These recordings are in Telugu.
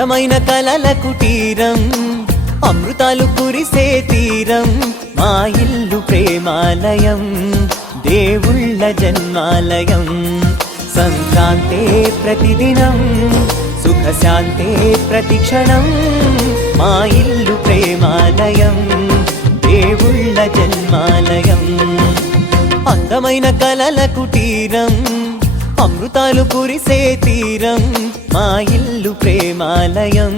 అందమైన కలల కుటీరం, అమృతాలు కురిసే తీరం, మా ఇల్లు ప్రేమాలయం, దేవుళ్ళ జన్మాలయం. సంక్రాంతే ప్రతిదినం, సుఖశాంతే ప్రతిక్షణం, మా ఇల్లు ప్రేమాలయం, దేవుళ్ళ జన్మాలయం. అందమైన కలల కుటీరం, అమృతాలు కురిసే తీరం, మా ఇల్లు ప్రేమాలయం,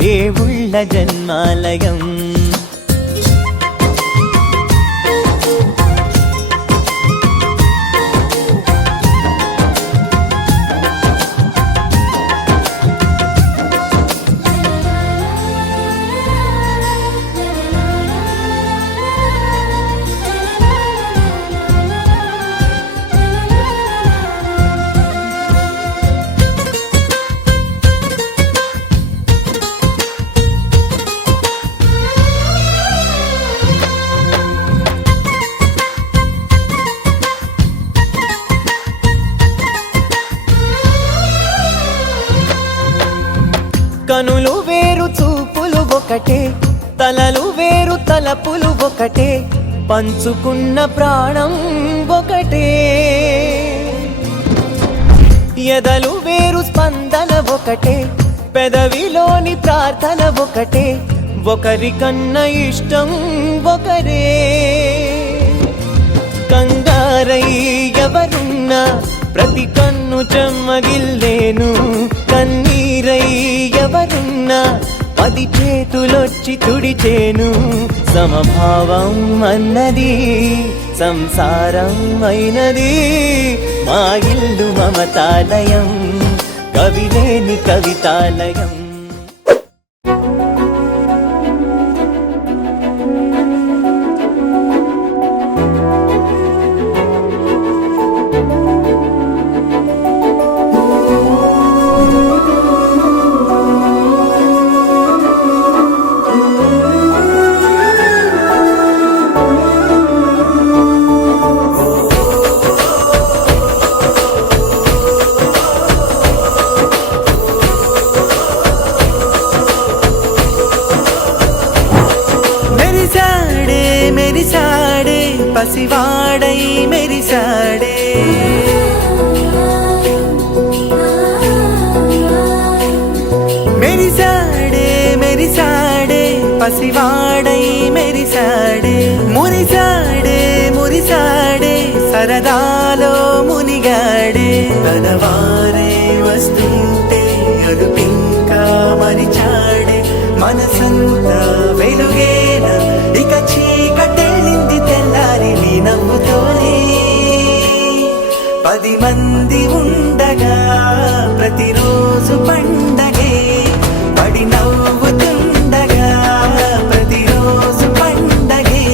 దేవుళ్ళ జన్మాలయం. కనులు వేరు చూపులు ఒకటే, తలలు వేరు తలపులు ఒకటే, పంచుకున్న ప్రాణం ఒకటే. ఎదలు వేరు స్పందన ఒకటే, పెదవిలోని ప్రార్థన ఒకటే, ఒకరికన్నా ఇష్టం ఒకరే. కంగారై ఎవరున్నా ప్రతి కన్ను చెమ్మగిల్లేను, కన్నీరై ఎవరున్నా 10 చేతులొచ్చి తుడిచేను. సమభావం అన్నది సంసారం అయినది, మా ఇల్లు మమతాలయం, కవిలేని కవితాలయం. మెరిసాడే పసివాడై మెరిసాడే, మెరిసాడే మెరిసాడే పసివాడై మెరిసాడే, మురిసాడే మురిసాడే సరదాలో మునిగాడే. తనవారే వస్తుంటే అడుపింకా మరిచాడే, మనసంతా వెలుగేన ఇక చీకటెళ్ళింది తెల్లారి నీ నవ్వుతోనే. 10 మంది ఉండగా ప్రతిరోజు పండగే, పడి నవ్వుతుండగా ప్రతిరోజు పండగే.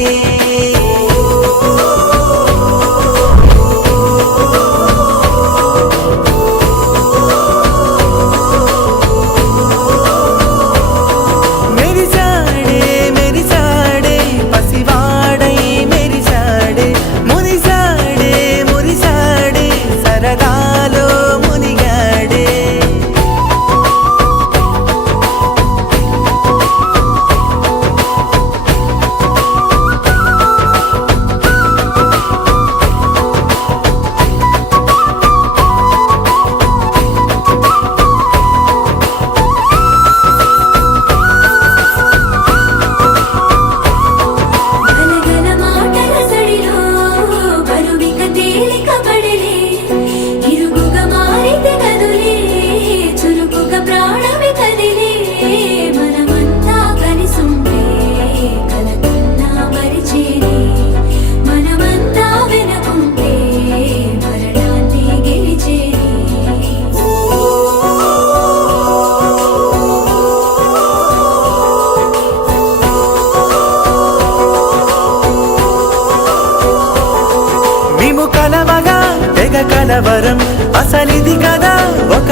కలవగా తెగ కలవరం, అసలిది కదా ఒక